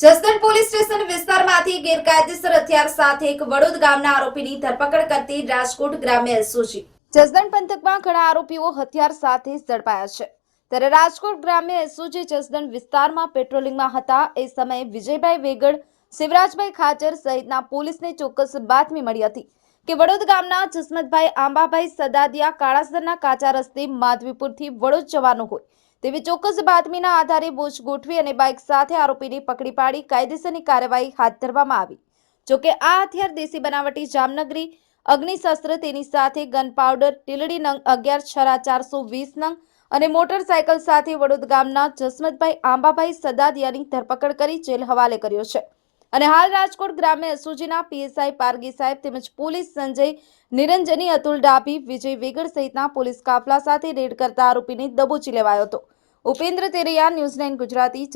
Jasdan police station વિસ્તારમાંથી ગેરકાયદેસર હથિયાર સાથે એક વડોદ ગામના આરોપીની ધરપકડ કરતી રાજકોટ ગ્રામ્ય એસઓજી। જસદણ પંથકમાં ઘણા આરોપીઓ હથિયાર સાથે ઝડપાયા છે, ત્યારે રાજકોટ ગ્રામ્ય એસઓજી જસદણ વિસ્તારમાં પેટ્રોલિંગમાં હતા એ સમયે વિજયભાઈ વેગડ, શિવરાજભાઈ ખાચર સહિતના પોલીસને ચોક્કસ બાતમી મળી હતી કે વડોદ ગામના જસમતભાઈ આંબાભાઈ સદાદિયા કાળાસરના કાચા રસ્તે માધવીપુરથી વડોદ જવાનું હોય તેવી ચોક્કસ બાતમીના આધારે બોચ ગોઠવી અને બાઇક સાથે આરોપીને પકડી પાડી કાયદેસરની કાર્યવાહી હાથ ધરવામાં આવી। જોકે આ હથિયાર દેશી બનાવટી જામનગરી અગ્નિશસ્ત્ર, તેની સાથે ગન પાવડર, ટીલડી નંગ 11 છરા 420 નંગ અને મોટરસાયકલ સાથે વડોદ ગામના જસમતભાઈ આંબાભાઈ સદાદિયાની ધરપકડ કરી જેલ હવાલે કર્યો છે અને હાલ રાજકોટ ગ્રામ્ય એસઓજીના પીએસઆઈ પારગી સાહેબ તેમજ પોલીસ સંજય નિરંજની, અતુલ ડાભી, વિજય વેગડ સહિતના પોલીસ કાફલા સાથે રેડ કરતા આરોપીને દબોચી લેવાયો હતો। ઉપેન્દ્ર તેરૈયા, ન્યૂઝ 9 ગુજરાતી।